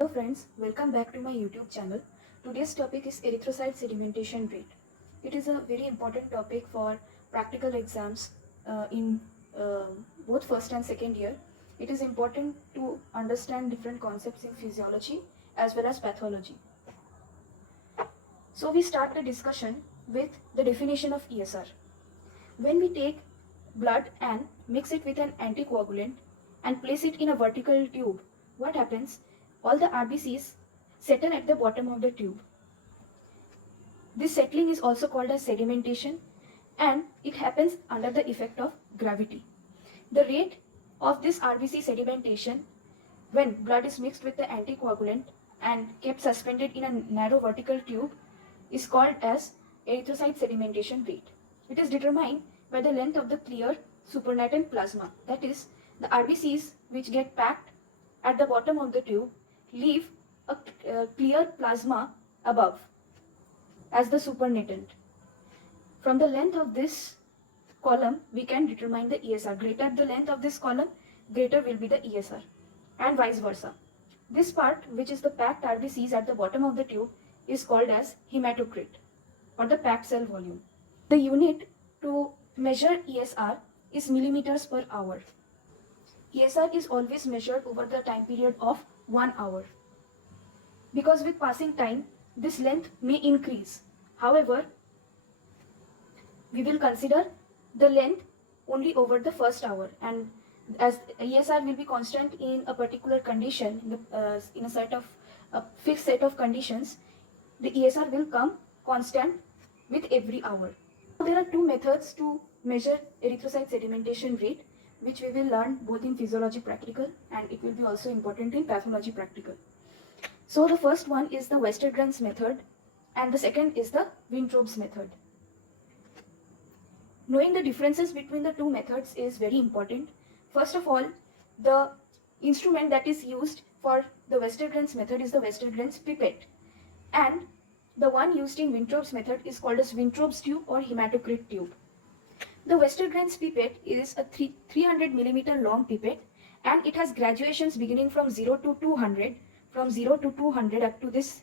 Hello friends, welcome back to my YouTube channel. Today's topic is erythrocyte sedimentation rate. It is a very important topic for practical exams in both first and second year. It is important to understand different concepts in physiology as well as pathology. So we start the discussion with the definition of ESR. When we take blood and mix it with an anticoagulant and place it in a vertical tube, what happens? All the RBCs settle at the bottom of the tube. This settling is also called as sedimentation, and it happens under the effect of gravity. The rate of this RBC sedimentation when blood is mixed with the anticoagulant and kept suspended in a narrow vertical tube is called as erythrocyte sedimentation rate. It is determined by the length of the clear supernatant plasma. That is, the RBCs which get packed at the bottom of the tube leave a clear plasma above as the supernatant. From the length of this column, we can determine the ESR. Greater the length of this column, greater will be the ESR, and vice versa. This part, which is the packed RBCs at the bottom of the tube, is called as hematocrit or the packed cell volume. The unit to measure ESR is millimeters per hour. ESR is always measured over the time period of 1 hour. Because with passing time, this length may increase. However, we will consider the length only over the first hour, and as ESR will be constant in a particular condition, in a fixed set of conditions, the ESR will come constant with every hour. There are two methods to measure erythrocyte sedimentation rate, which we will learn both in physiology practical and it will be also important in pathology practical. So the first one is the Westergren's method and the second is the Wintrobe's method. Knowing the differences between the two methods is very important. First of all, the instrument that is used for the Westergren's method is the Westergren's pipette, and the one used in Wintrobe's method is called as Wintrobe's tube or hematocrit tube. The Westergren's pipette is a 300 millimeter long pipette, and it has graduations beginning from 0 to 200, from 0 to 200 up to this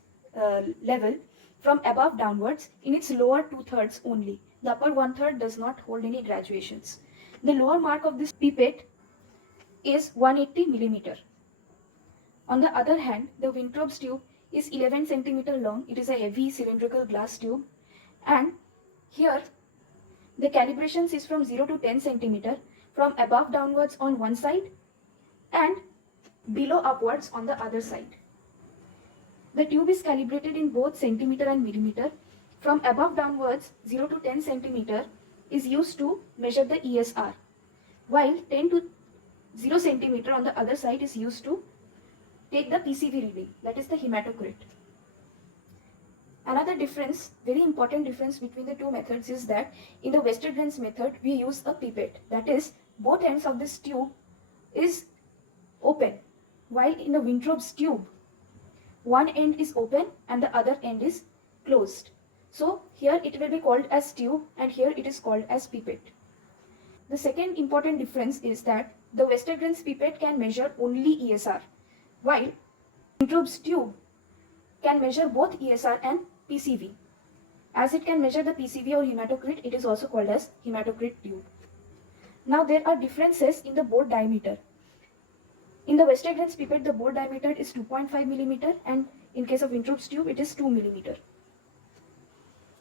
level, from above downwards in its lower 2/3 only. The upper 1/3 does not hold any graduations. The lower mark of this pipette is 180 millimeter. On the other hand, the Wintrobe's tube is 11 centimeter long. It is a heavy cylindrical glass tube, and here the calibrations is from 0 to 10 centimeter, from above downwards on one side and below upwards on the other side. The tube is calibrated in both centimeter and millimeter. From above downwards, 0 to 10 centimeter is used to measure the ESR, while 10 to 0 centimeter on the other side is used to take the PCV reading, that is the hematocrit. Another difference, very important difference between the two methods is that in the Westergren's method, we use a pipette. That is, both ends of this tube is open, while in the Wintrobe's tube, one end is open and the other end is closed. So here it will be called as tube and here it is called as pipette. The second important difference is that the Westergren's pipette can measure only ESR, while Wintrobe's tube can measure both ESR and PCV. As it can measure the PCV or hematocrit, it is also called as hematocrit tube. Now there are differences in the bore diameter. In the Westergren's pipette, the bore diameter is 2.5 millimeter, and in case of Wintrobe's tube, it is 2 millimeter.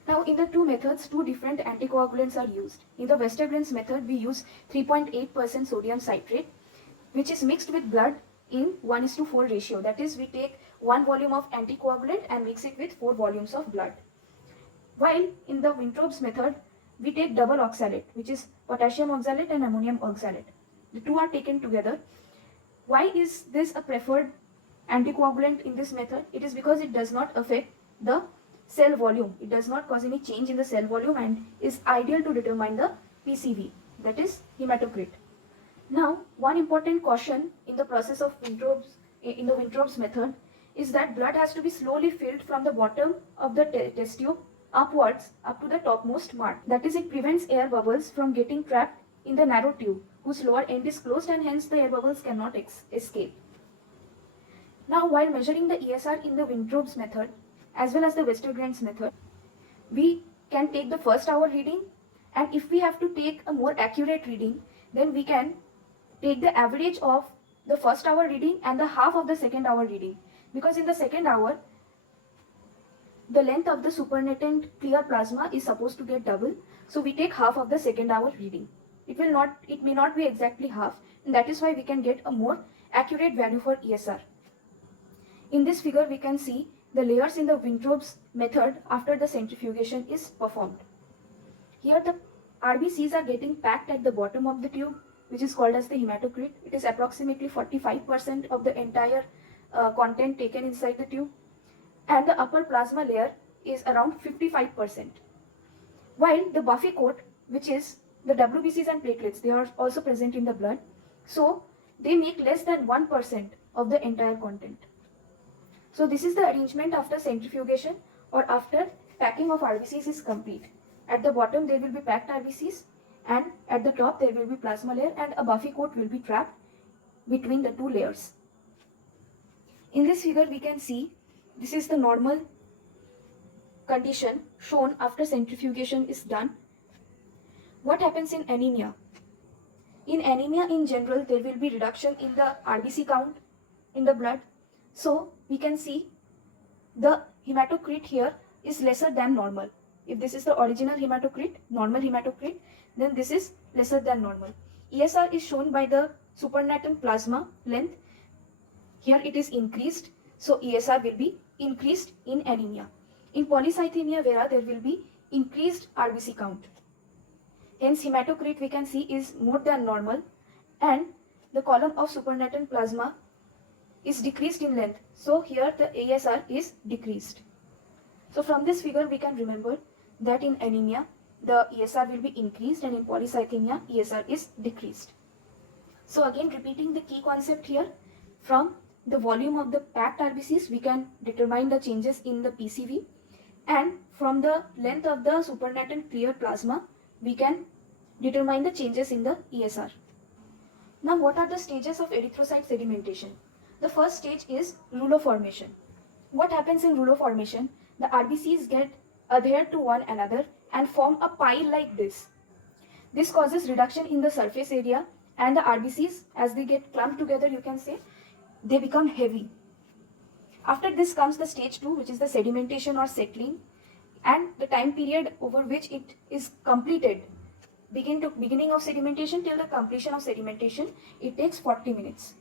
Now in the two methods, two different anticoagulants are used. In the Westergren's method, we use 3.8% sodium citrate, which is mixed with blood in 1:4 ratio. That is, we take 1 volume of anticoagulant and mix it with 4 volumes of blood. While in the Wintrobe's method, we take double oxalate, which is potassium oxalate and ammonium oxalate. The two are taken together. Why is this a preferred anticoagulant in this method? It is because it does not affect the cell volume. It does not cause any change in the cell volume and is ideal to determine the PCV, that is hematocrit. Now, one important caution in the process of Wintrobe's method is that blood has to be slowly filled from the bottom of the test tube upwards up to the topmost mark. That is, it prevents air bubbles from getting trapped in the narrow tube, whose lower end is closed and hence the air bubbles cannot escape. Now, while measuring the ESR in the Wintrobe's method as well as the Westergren's method, we can take the first hour reading, and if we have to take a more accurate reading, then we can take the average of the first hour reading and the half of the second hour reading, because in the second hour the length of the supernatant clear plasma is supposed to get double, so we take half of the second hour reading. It may not be exactly half, and that is why we can get a more accurate value for ESR. In this figure we can see the layers in the Wintrobe's method after the centrifugation is performed. Here the RBCs are getting packed at the bottom of the tube, which is called as the hematocrit. It is approximately 45% of the entire content taken inside the tube, and the upper plasma layer is around 55%. While the buffy coat, which is the WBCs and platelets, they are also present in the blood, so they make less than 1% of the entire content. So this is the arrangement after centrifugation or after packing of RBCs is complete. At the bottom there will be packed RBCs, and at the top there will be plasma layer, and a buffy coat will be trapped between the two layers. In this figure we can see this is the normal condition shown after centrifugation is done. What happens in anemia? In anemia in general there will be reduction in the RBC count in the blood. So we can see the hematocrit here is lesser than normal. If this is the original hematocrit, normal hematocrit, then this is lesser than normal. ESR is shown by the supernatant plasma length. Here it is increased, so ESR will be increased in anemia. In Polycythemia vera there will be increased RBC count. Hence hematocrit we can see is more than normal, and the column of supernatant plasma is decreased in length. So here the ESR is decreased. So from this figure we can remember that in anemia the ESR will be increased, and in polycythemia ESR is decreased. So again repeating the key concept here, from the volume of the packed RBCs we can determine the changes in the PCV, and from the length of the supernatant clear plasma we can determine the changes in the ESR. Now what are the stages of erythrocyte sedimentation? The first stage is rouleau formation. What happens in rouleau formation? The RBCs get adhered to one another and form a pile like this. This causes reduction in the surface area, and the RBCs, as they get clumped together, you can say, they become heavy. After this comes the stage 2, which is the sedimentation or settling, and the time period over which it is completed, beginning of sedimentation till the completion of sedimentation, it takes 40 minutes.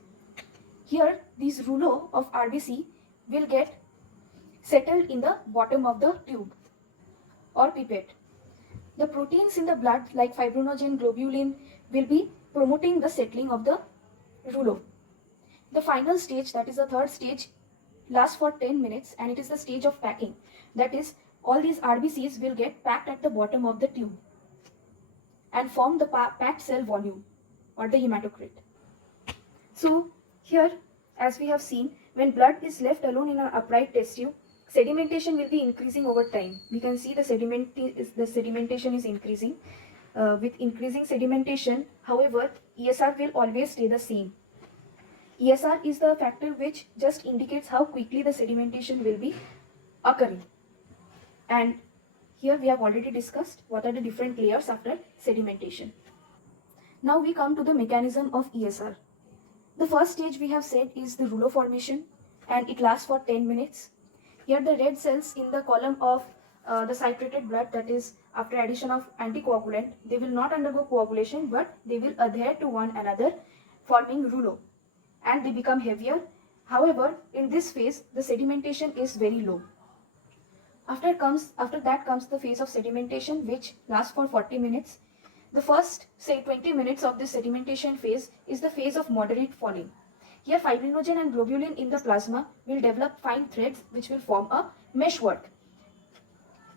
Here these rouleaux of RBC will get settled in the bottom of the tube or pipette. The proteins in the blood like fibrinogen, globulin will be promoting the settling of the rouleau. The final stage, that is the third stage, lasts for 10 minutes, and it is the stage of packing. That is, all these RBCs will get packed at the bottom of the tube and form the packed cell volume or the hematocrit. So here, as we have seen, when blood is left alone in an upright test tube, sedimentation will be increasing over time. We can see the sedimentation is increasing. With increasing sedimentation, however, ESR will always stay the same. ESR is the factor which just indicates how quickly the sedimentation will be occurring. And here we have already discussed what are the different layers after sedimentation. Now we come to the mechanism of ESR. The first stage we have said is the rouleau formation, and it lasts for 10 minutes. Here the red cells in the column of the citrated blood, that is after addition of anticoagulant, they will not undergo coagulation, but they will adhere to one another, forming rouleau, and they become heavier. However, in this phase the sedimentation is very low. After that comes the phase of sedimentation, which lasts for 40 minutes. The first, say 20 minutes of this sedimentation phase is the phase of moderate falling. Here fibrinogen and globulin in the plasma will develop fine threads which will form a meshwork.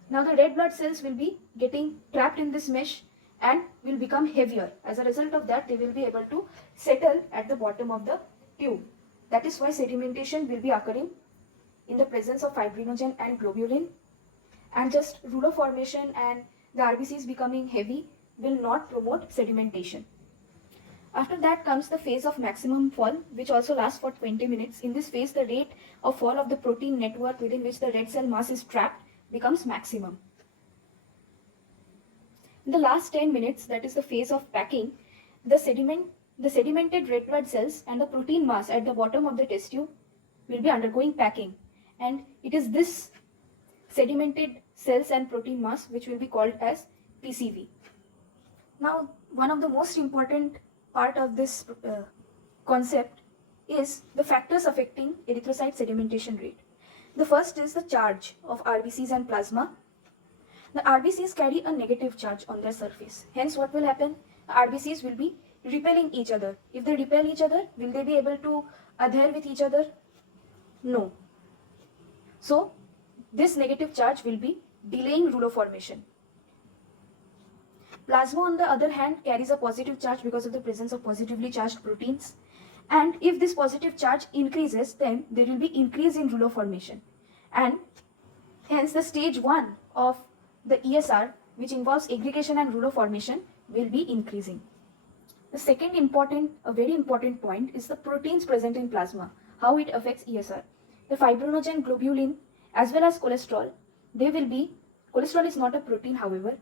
Now the red blood cells will be getting trapped in this mesh and will become heavier. As a result of that, they will be able to settle at the bottom of the tube. That is why sedimentation will be occurring in the presence of fibrinogen and globulin, and just rouleau formation and the RBCs becoming heavy will not promote sedimentation. After that comes the phase of maximum fall, which also lasts for 20 minutes. In this phase, the rate of fall of the protein network within which the red cell mass is trapped becomes maximum. In the last 10 minutes, that is the phase of packing, the sedimented red blood cells and the protein mass at the bottom of the test tube will be undergoing packing. And it is this sedimented cells and protein mass which will be called as PCV. Now, one of the most important part of this concept is the factors affecting erythrocyte sedimentation rate. The first is the charge of RBCs and plasma. The RBCs carry a negative charge on their surface. Hence, what will happen? The RBCs will be repelling each other. If they repel each other, will they be able to adhere with each other? No. So, this negative charge will be delaying rouleau formation. Plasma, on the other hand, carries a positive charge because of the presence of positively charged proteins. And if this positive charge increases, then there will be increase in rouleau formation. And hence, the stage 1 of the ESR, which involves aggregation and rouleau formation, will be increasing. The second very important point is the proteins present in plasma, how it affects ESR. The fibrinogen, globulin, as well as cholesterol, cholesterol is not a protein, however.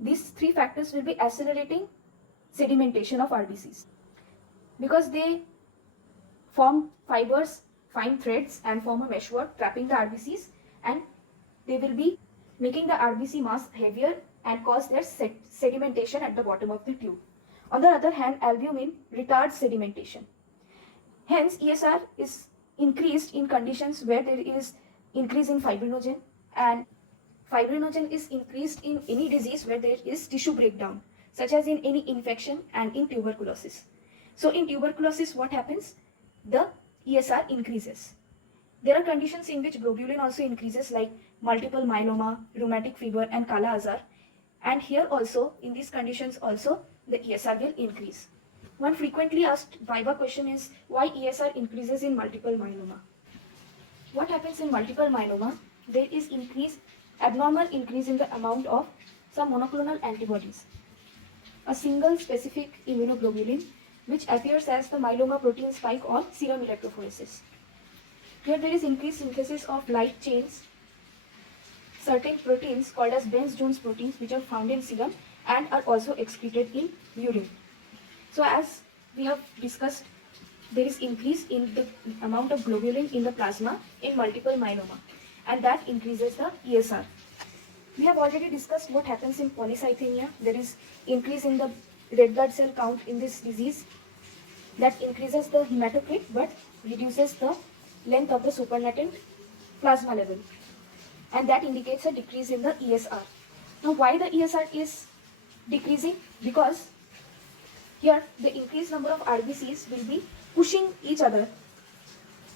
These three factors will be accelerating sedimentation of RBCs because they form fibers, fine threads, and form a meshwork trapping the RBCs, and they will be making the RBC mass heavier and cause their sedimentation at the bottom of the tube. On the other hand, albumin retards sedimentation. Hence, ESR is increased in conditions where there is increase in fibrinogen, and fibrinogen is increased in any disease where there is tissue breakdown, such as in any infection and in tuberculosis. So in tuberculosis, what happens? The ESR increases. There are conditions in which globulin also increases, like multiple myeloma, rheumatic fever, and kala azar. And here also, in these conditions also, the ESR will increase. One frequently asked viva question is why ESR increases in multiple myeloma. What happens in multiple myeloma? There is abnormal increase in the amount of some monoclonal antibodies, a single specific immunoglobulin, which appears as the myeloma protein spike on serum electrophoresis. Here there is increased synthesis of light chains, certain proteins called as Benz-Jones proteins, which are found in serum and are also excreted in urine. So as we have discussed, there is increase in the amount of globulin in the plasma in multiple myeloma, and that increases the ESR. We have already discussed what happens in polycythemia. There is increase in the red blood cell count in this disease that increases the hematocrit but reduces the length of the supernatant plasma level, and that indicates a decrease in the ESR. Now, why the ESR is decreasing? Because here the increased number of RBCs will be pushing each other,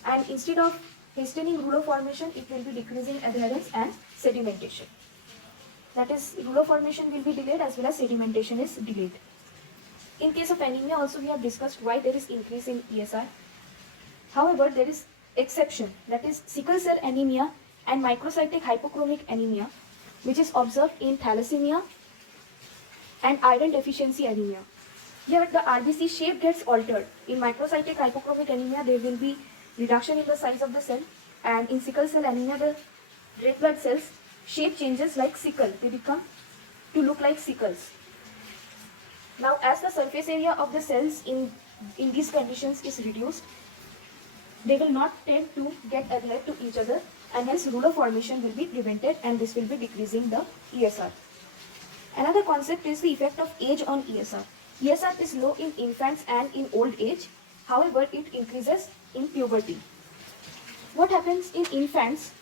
and instead of hastening rouleau formation, it will be decreasing adherence and sedimentation. That is, rouleau formation will be delayed as well as sedimentation is delayed. In case of anemia also, we have discussed why there is increase in ESR. However, there is exception, that is sickle cell anemia and microcytic hypochromic anemia, which is observed in thalassemia and iron deficiency anemia. Here the RBC shape gets altered. In microcytic hypochromic anemia, there will be reduction in the size of the cell, and in sickle cell anemia, the red blood cells shape changes like sickle. They become to look like sickles. Now, as the surface area of the cells in these conditions is reduced, they will not tend to get adhered to each other, and hence rouleau formation will be prevented, and this will be decreasing the ESR. Another concept is the effect of age on ESR. ESR is low in infants and in old age. However, it increases in puberty. What happens in infants?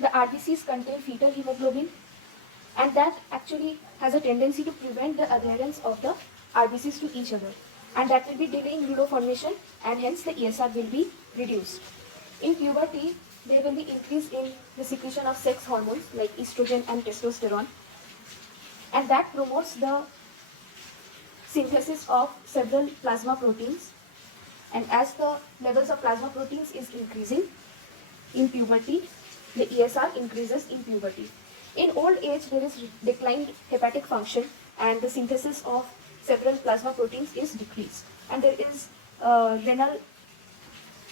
The RBCs contain fetal hemoglobin, and that actually has a tendency to prevent the adherence of the RBCs to each other, and that will be delaying rouleau formation, and hence the ESR will be reduced. In puberty, there will be increase in the secretion of sex hormones like estrogen and testosterone, and that promotes the synthesis of several plasma proteins, and as the levels of plasma proteins is increasing in puberty, the ESR increases in puberty. In old age, there is declined hepatic function, and the synthesis of several plasma proteins is decreased. and there is renal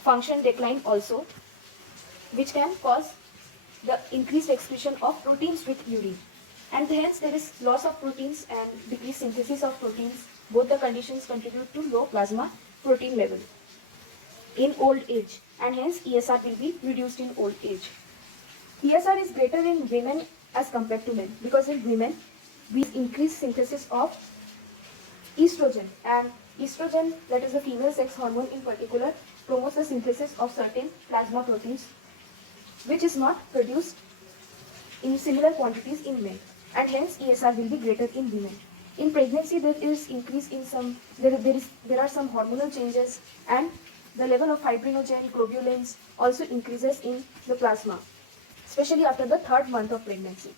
function decline also, which can cause the increased excretion of proteins with urine. And hence there is loss of proteins and decreased synthesis of proteins. Both the conditions contribute to low plasma protein level in old age, and hence ESR will be reduced in old age. ESR is greater in women as compared to men, because in women we increase synthesis of estrogen, and estrogen, that is the female sex hormone in particular, promotes the synthesis of certain plasma proteins which is not produced in similar quantities in men, and hence ESR will be greater in women. In pregnancy there is increase in some, there are some hormonal changes, and the level of fibrinogen, globulins also increases in the plasma, especially after the 3rd month of pregnancy.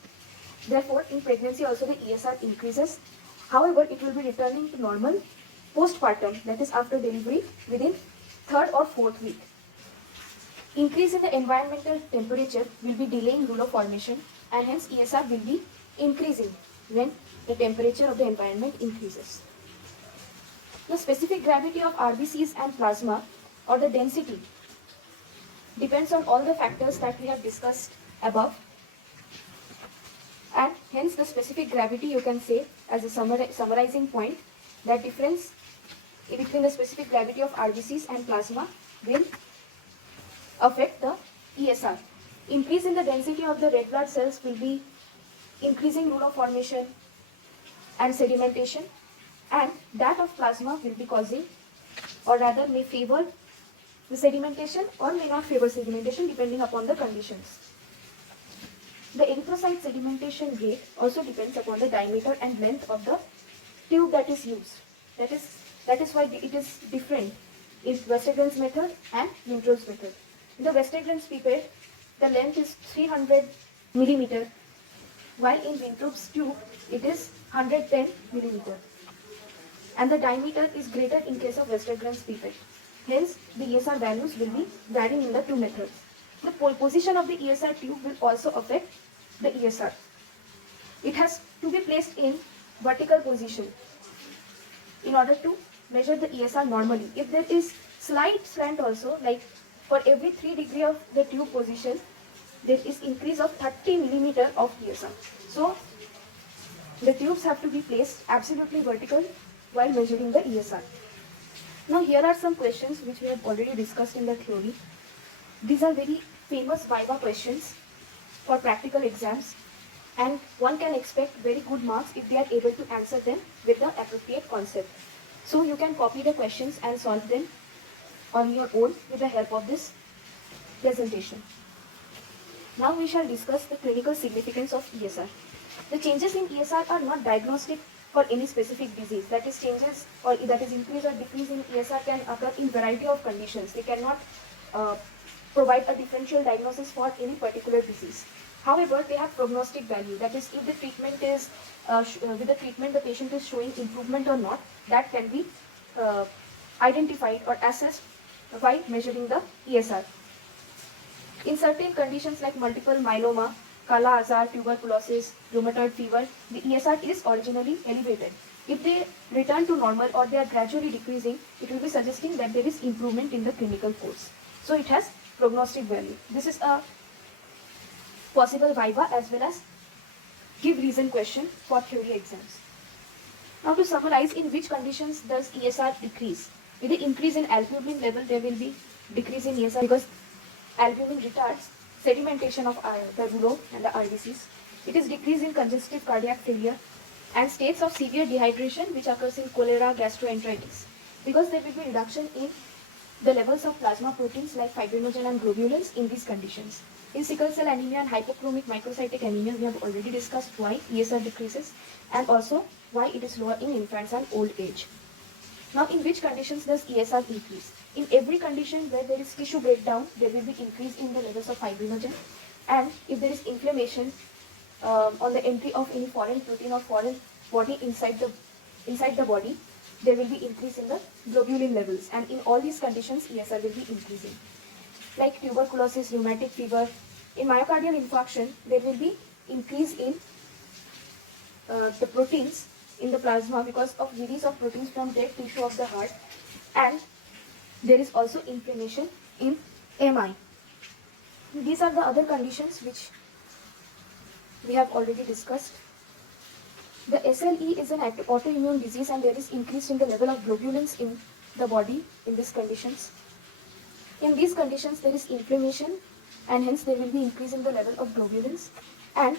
Therefore, in pregnancy also the ESR increases. However, it will be returning to normal postpartum, that is after delivery, within 3rd or 4th week. Increase in the environmental temperature will be delaying rouleau formation, and hence ESR will be increasing when the temperature of the environment increases. The specific gravity of RBCs and plasma, or the density, depends on all the factors that we have discussed above, and hence the specific gravity, you can say as a summarizing point, that difference between the specific gravity of RBCs and plasma will affect the ESR. Increase in the density of the red blood cells will be increasing rouleau formation and sedimentation, and that of plasma will be causing, or rather may favor the sedimentation or may not favor sedimentation depending upon the conditions. The erythrocyte sedimentation rate also depends upon the diameter and length of the tube that is used. That is why it is different in Westergren's method and Wintrobe's method. In the Westergren's pipette, the length is 300 millimeter, while in Wintrobe's tube it is 110 millimeter, and the diameter is greater in case of Westergren's pipette. Hence, the ESR values will be varying in the two methods. The position of the ESR tube will also affect the ESR. It has to be placed in vertical position in order to measure the ESR normally. If there is slight slant also, like for every 3 degree of the tube position, there is increase of 30 millimeter of ESR. So, the tubes have to be placed absolutely vertical while measuring the ESR. Now here are some questions which we have already discussed in the theory. These are very famous viva questions for practical exams, and one can expect very good marks if they are able to answer them with the appropriate concept. So you can copy the questions and solve them on your own with the help of this presentation. Now we shall discuss the clinical significance of ESR. The changes in ESR are not diagnostic for any specific disease. That is, changes or that is increase or decrease in ESR can occur in variety of conditions. They cannot provide a differential diagnosis for any particular disease. However, they have prognostic value. That is, if the treatment is with the treatment the patient is showing improvement or not, that can be identified or assessed by measuring the ESR. In certain conditions like multiple myeloma, Kala azar, tuberculosis, rheumatoid fever, the ESR is originally elevated. If they return to normal or they are gradually decreasing, it will be suggesting that there is improvement in the clinical course. So it has prognostic value. This is a possible viva as well as give reason question for theory exams. Now to summarize, in which conditions does ESR decrease? With the increase in albumin level, there will be decrease in ESR because albumin retards sedimentation of the rouleau and the RBCs. It is decrease in congestive cardiac failure and states of severe dehydration which occurs in cholera, gastroenteritis, because there will be reduction in the levels of plasma proteins like fibrinogen and globulins in these conditions. In sickle cell anemia and hypochromic microcytic anemia, we have already discussed why ESR decreases and also why it is lower in infants and old age. Now, in which conditions does ESR increase? In every condition where there is tissue breakdown, there will be increase in the levels of fibrinogen, and if there is inflammation on the entry of any foreign protein or foreign body inside the body, there will be increase in the globulin levels, and in all these conditions ESR will be increasing. Like tuberculosis, rheumatic fever, in myocardial infarction, there will be increase in the proteins in the plasma because of release of proteins from dead tissue of the heart. and there is also inflammation in MI. These are the other conditions which we have already discussed. The SLE is an autoimmune disease and there is increase in the level of globulins in the body in these conditions. In these conditions there is inflammation and hence there will be increase in the level of globulins, and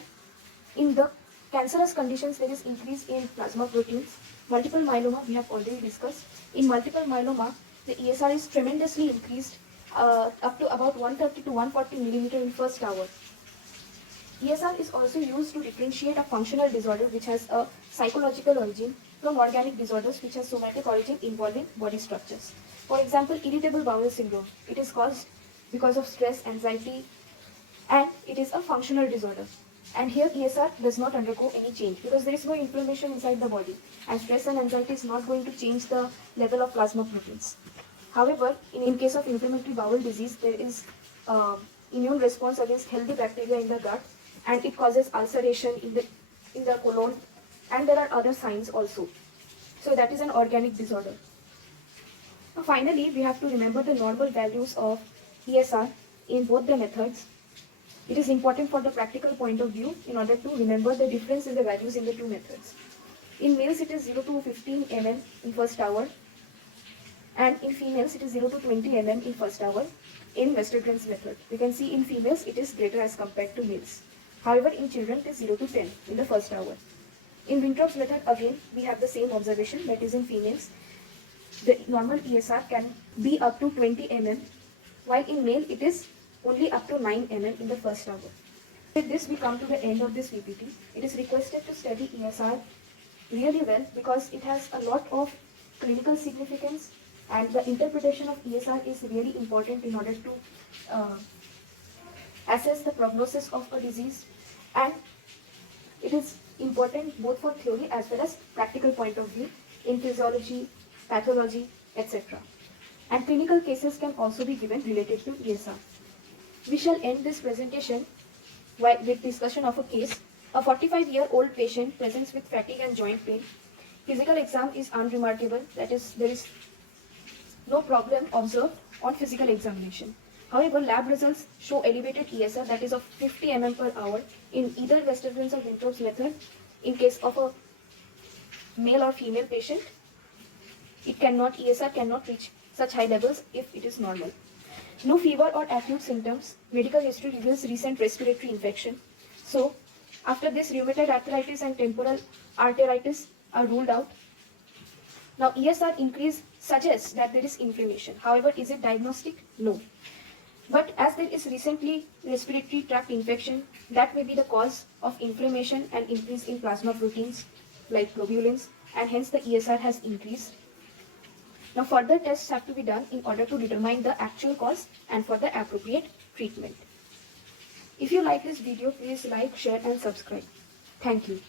in the cancerous conditions there is increase in plasma proteins. Multiple myeloma we have already discussed. In multiple myeloma the ESR is tremendously increased up to about 130 to 140 millimeter in first hour. ESR is also used to differentiate a functional disorder which has a psychological origin from organic disorders which has somatic origin involving body structures. For example, irritable bowel syndrome. It is caused because of stress, anxiety, and it is a functional disorder. And here ESR does not undergo any change because there is no inflammation inside the body, and stress and anxiety is not going to change the level of plasma proteins. However, in case of inflammatory bowel disease, there is immune response against healthy bacteria in the gut, and it causes ulceration in the colon, and there are other signs also. So that is an organic disorder. Now finally, we have to remember the normal values of ESR in both the methods. It is important for the practical point of view in order to remember the difference in the values in the two methods. In males it is 0 to 15 mm in first hour, and in females it is 0 to 20 mm in first hour in Westergren's method. We can see in females it is greater as compared to males. However, in children it is 0 to 10 in the first hour. In Wintrobe's method again we have the same observation, that is in females the normal ESR can be up to 20 mm, while in male it is only up to 9 mm in the first hour. With this we come to the end of this PPT. It is requested to study ESR really well because it has a lot of clinical significance, and the interpretation of ESR is really important in order to assess the prognosis of a disease, and it is important both for theory as well as practical point of view in physiology, pathology, etc. And clinical cases can also be given related to ESR. We shall end this presentation with discussion of a case. A 45-year-old patient presents with fatigue and joint pain. Physical exam is unremarkable, that is, there is no problem observed on physical examination. However, lab results show elevated ESR, that is of 50 mm per hour in either Westergren's or Wintrobe's method. In case of a male or female patient, ESR cannot reach such high levels if it is normal. No fever or acute symptoms. Medical history reveals recent respiratory infection. So, after this, rheumatoid arthritis and temporal arteritis are ruled out. Now, ESR increase suggests that there is inflammation. However, is it diagnostic? No. But as there is recently respiratory tract infection, that may be the cause of inflammation and increase in plasma proteins like globulins, and hence the ESR has increased. Now further tests have to be done in order to determine the actual cause and for the appropriate treatment. If you like this video, please like, share and subscribe. Thank you.